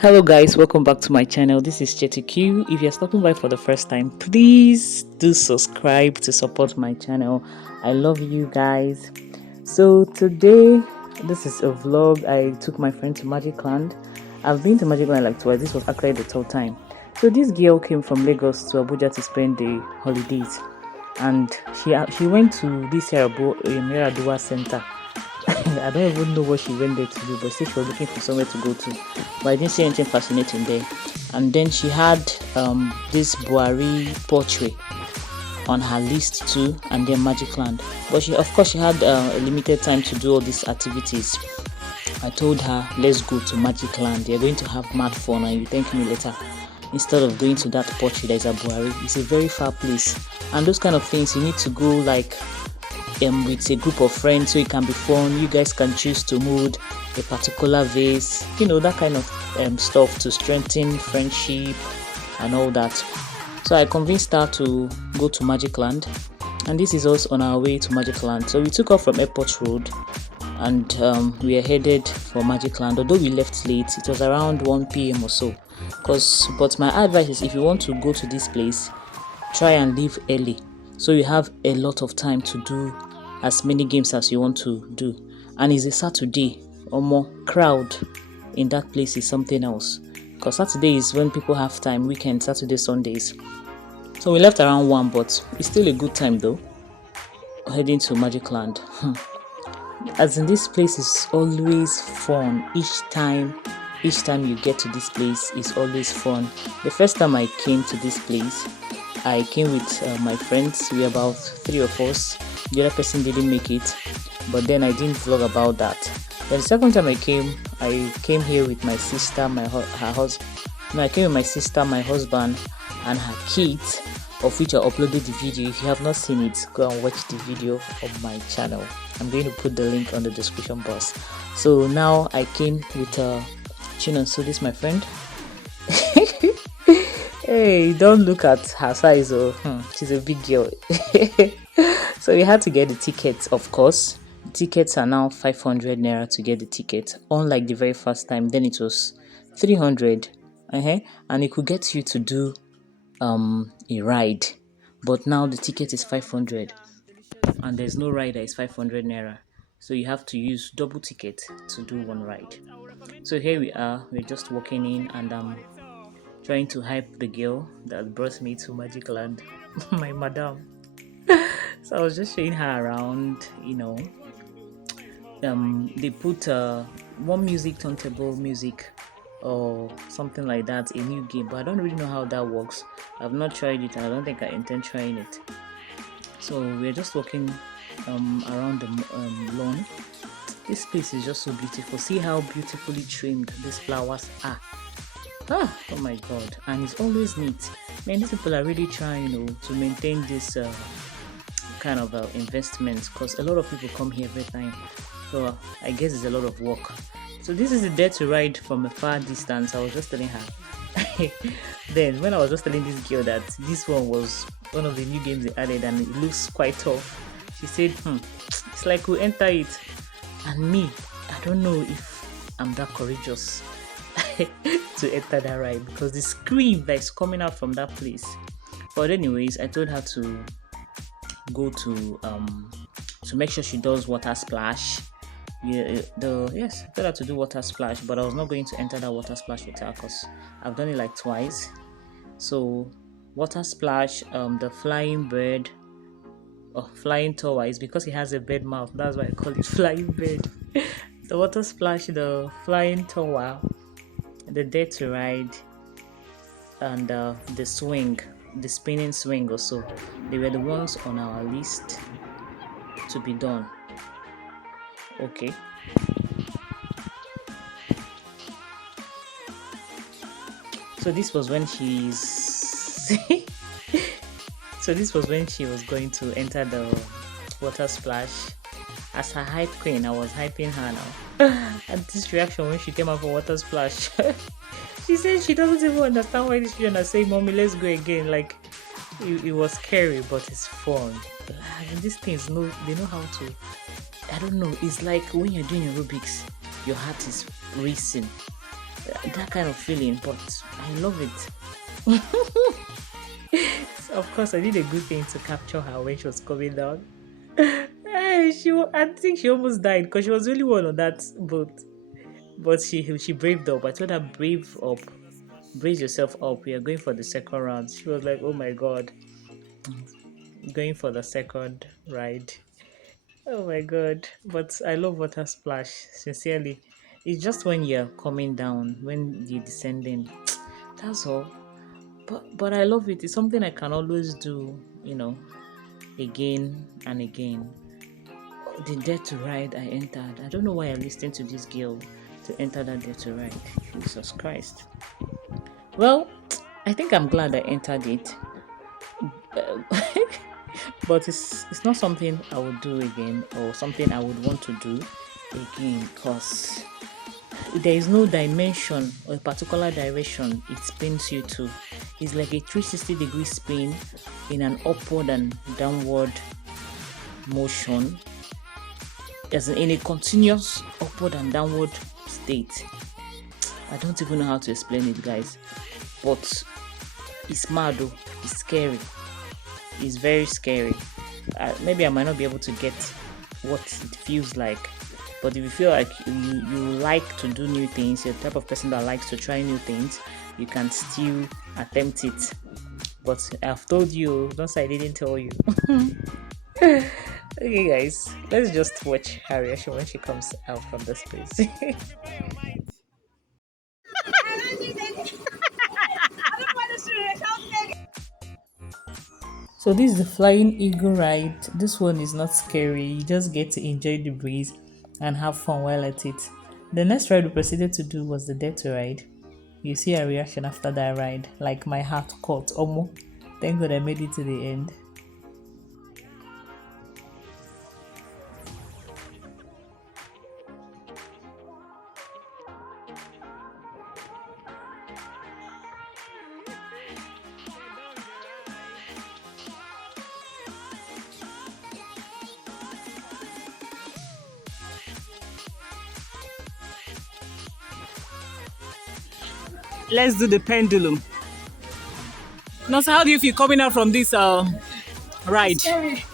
Hello guys, welcome back to my channel. This is Chetty Q. If you're stopping by for the first time, please do subscribe to support my channel. I love you guys. So today, this is a vlog. I took my friend to Magicland. I've been to Magicland like twice. This was actually the third time. So this girl came from Lagos to Abuja to spend the holidays, and she went to this Yaradua Center. I don't even know what she went there to do, but she was looking for somewhere to go to. But I didn't see anything fascinating there. And then she had this Buhari portrait on her list too, and then Magicland. But she had a limited time to do all these activities. I told her, let's go to Magicland. You're going to have mad fun, and you thank me later. Instead of going to that portrait that is a Buhari, it's a very far place, and those kind of things you need to go like with a group of friends, so it can be fun. You guys can choose to mood a particular vase, that kind of stuff to strengthen friendship and all that. So I convinced her to go to Magicland, and this is us on our way to Magicland. So we took off from Airport Road, and we are headed for Magicland. Although we left late, it was around 1 p.m. or so. But my advice is, if you want to go to this place, try and leave early, so you have a lot of time to do as many games as you want to do. And it's a Saturday, or more crowd in that place is something else, because Saturday is when people have time, weekend, Saturday, Sundays. So we left around 1, but it's still a good time though, heading to Magicland. As in, this place is always fun. Each time you get to this place is always fun. The first time I came to this place, I came with my friends. We were about 3 of us. The other person didn't make it, but then I didn't vlog about that. Then the second time I came here with my sister, her husband. No, I came with my sister, my husband, and her kids, of which I uploaded the video. If you have not seen it, go and watch the video on my channel. I'm going to put the link on the description box. So now I came with Chinon. So this is my friend. Hey, don't look at her size. She's a big girl. So we had to get the tickets, of course. The tickets are now 500 naira to get the ticket. Unlike the very first time, then it was 300. And it could get you to do a ride. But now the ticket is 500. And there's no ride that is 500 naira. So you have to use double ticket to do one ride. So here we are. We're just walking in, and trying to hype the girl that brought me to Magicland, my madam. So I was just showing her around. They put one music, turntable music or something like that, a new game, but I don't really know how that works. I've not tried it, and I don't think I intend trying it. So we're just walking around the lawn. This place is just so beautiful. See how beautifully trimmed these flowers are. Oh my god, and it's always neat. Man, these people are really trying to maintain this kind of investments, because a lot of people come here every time. So I guess it's a lot of work. So this is the Dare to Ride from a far distance. I was just telling her. Then when I was just telling this girl that this one was one of the new games they added and it looks quite tough, she said, it's like we'll enter it. And me, I don't know if I'm that courageous to enter that ride, because the scream that is coming out from that place. But anyways, I told her to go to make sure she does water splash. I told her to do water splash, but I was not going to enter that water splash with her because I've done it like twice. So water splash, the flying bird or flying tower, is because it has a bird mouth, that's why I call it flying bird. The water splash, the flying tower, the Dare to Ride, and the swing, the spinning swing also. They were the ones on our list to be done. Okay. So this was when she was going to enter the water splash. As her hype queen, I was hyping her now. And this reaction when she came out for water splash, she said she doesn't even understand why these children are saying, "Mommy, let's go again." Like, it was scary, but it's fun. And these things, they know how to. I don't know. It's like when you're doing aerobics, your heart is racing. that kind of feeling, but I love it. Of course, I did a good thing to capture her when she was coming down. I think she almost died because she was the only one on that boat. But she braved up. I told her, brave up, brace yourself up. We are going for the second round. She was like, oh my god, going for the second ride. Oh my god. But I love water splash, sincerely. It's just when you're coming down, when you're descending. That's all. But I love it. It's something I can always do, again and again. The Dare to Ride I entered. I don't know why I listened to this girl to enter that Dare to Ride. Jesus Christ. Well, I think I'm glad I entered it. But it's not something I would do again or something I would want to do again because there is no dimension or a particular direction it spins you to. It's like a 360-degree spin in an upward and downward motion, as in a continuous upward and downward state. I don't even know how to explain it, guys, but it's mad though. It's scary. It's very scary. Maybe I might not be able to get what it feels like, but if you feel like you like to do new things, you're the type of person that likes to try new things, you can still attempt it. But I've told you, don't say I didn't tell you. Okay, guys, let's just watch her reaction when she comes out from this place. So this is the Flying Eagle ride. This one is not scary. You just get to enjoy the breeze and have fun while at it. The next ride we proceeded to do was the Dare to Ride. You see a reaction after that ride, like my heart caught. Omo, thank God I made it to the end. Let's do the pendulum. No, so how do you feel coming out from this ride? It's scary.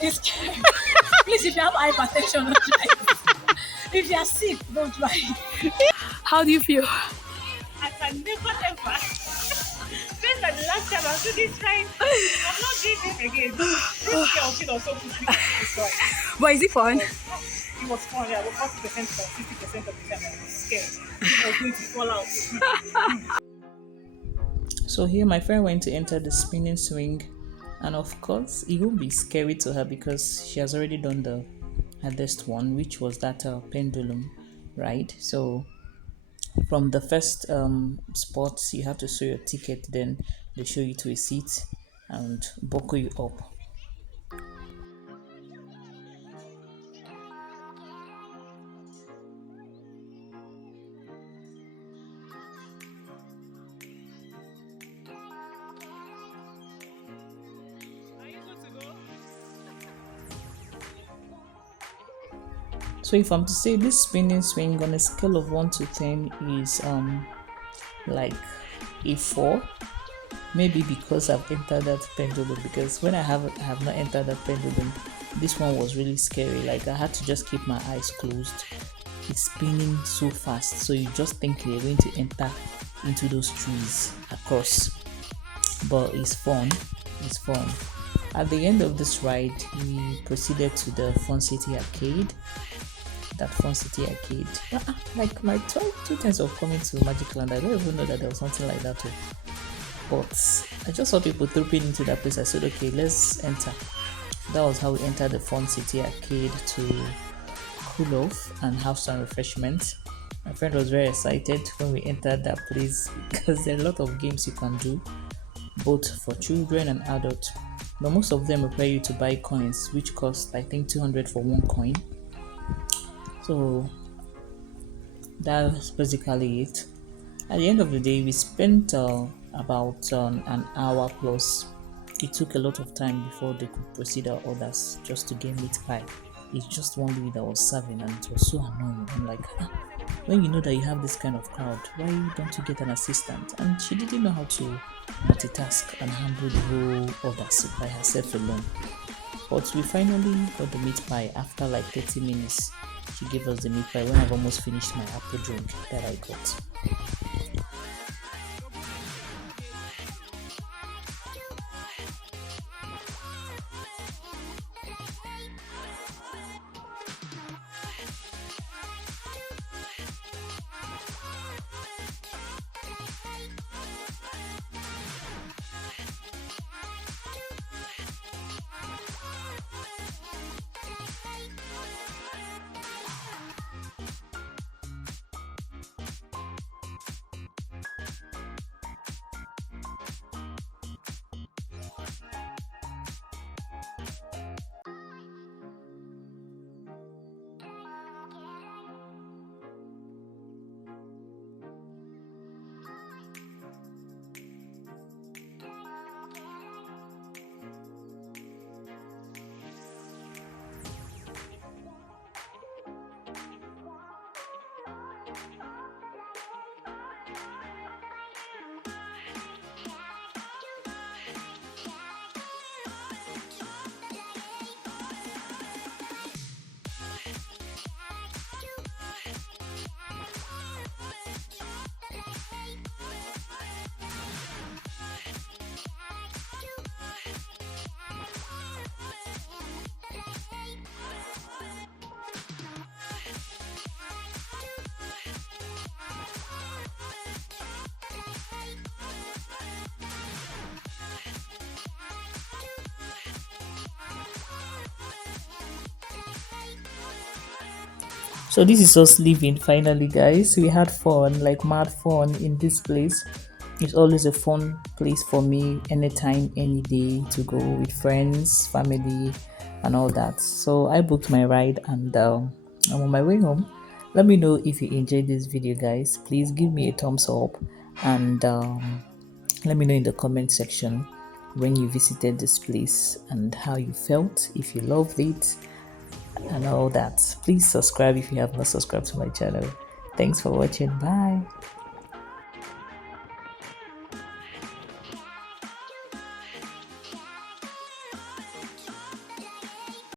It's scary. Please, if you have hypertension, don't drive. If you are sick, don't drive. How do you feel? I can never ever. Since the last time I did this ride, I'm not doing this again. This girl should also put me this ride. But is it fun? It was fun. I was 40% or 50% of the time I was scared. I was going to fall out. So here my friend went to enter the spinning swing, and of course it won't be scary to her because she has already done the hardest one, which was that pendulum, right? So from the first spot you have to show your ticket, then they show you to a seat and buckle you up. So if I'm to say this spinning swing on a scale of 1 to 10 is like a 4, maybe because I've entered that pendulum, because when I have not entered that pendulum, this one was really scary. Like I had to just keep my eyes closed. It's spinning so fast, so you just think you're going to enter into those trees across. But it's fun. It's fun. At the end of this ride, we proceeded to the Fun City Arcade. That Fun City Arcade. Like my two times of coming to Magicland, I don't even know that there was something like that. But I just saw people trooping into that place. I said, okay, let's enter. That was how we entered the Fun City Arcade to cool off and have some refreshments. My friend was very excited when we entered that place because there are a lot of games you can do, both for children and adults. But most of them require you to buy coins, which cost I think 200 for one coin. So that's basically it. At the end of the day, we spent about an hour plus. It took a lot of time before they could proceed our orders just to get meat pie. it's just one lady that was serving, and it was so annoying. I'm like, when you know that you have this kind of crowd, why don't you get an assistant? And she didn't know how to multitask and handle the whole orders by herself alone. But we finally got the meat pie after like 30 minutes. She gave us the meat pie when I've almost finished my apple drink that I got. So this is us leaving finally, guys. We had fun, like mad fun in this place. It's always a fun place for me anytime, any day to go with friends, family, and all that. So I booked my ride and I'm on my way home. Let me know if you enjoyed this video, guys. Please give me a thumbs up and let me know in the comment section when you visited this place and how you felt, if you loved it and all that. Please subscribe if you have not subscribed to my channel. Thanks for watching. Bye.